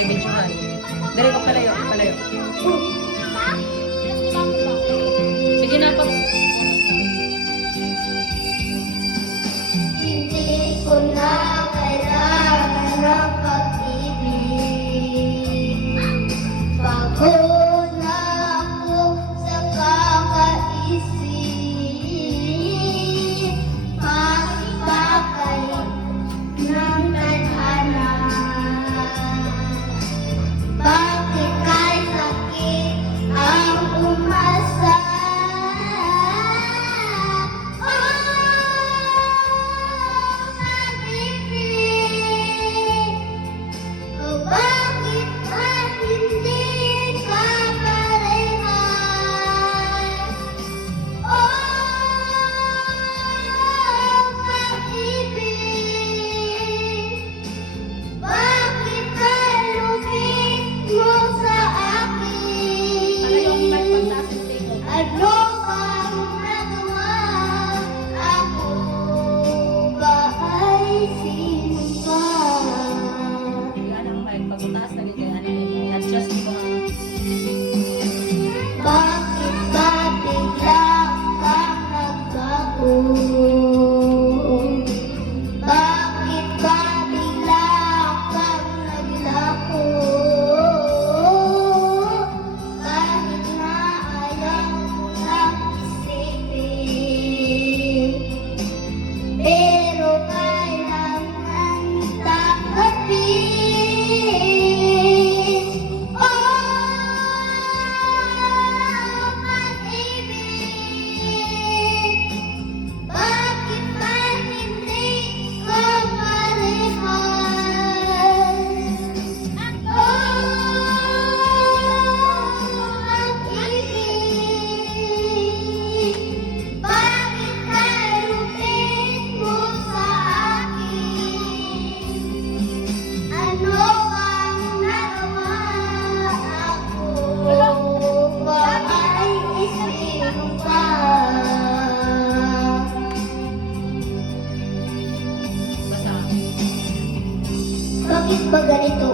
May bitsuhan. Dari ka palayo, palayo. Sige na, pag... Hindi ko na kailangan ng pag-ibig. Pagod na ako sa kakaisip. Magbakay ng tadhana. Bakit kay sakit ang umasa? Bakit ba hindi ka parehas? Pag-ibig, bakit ka lumit mo sa akin? Ano bang nagawa? Ako ba ay sino pa? Yan ang mic. Pagutaas na ganyan. Ano yun? I-adjust ko ang... Bakit ba bigla kang nagbago? Bakit ba bigla kang naglako? Kahit na ayaw ko nang isipin, pero kailangan tanggapin. Pag-ibig, bakit ba hindi ka parehas? Pag-ibig, bakit ka lumit mo sa akin? Ano bang nagawa? Ako ba ay isino pa? Basta. Bakit ba ganito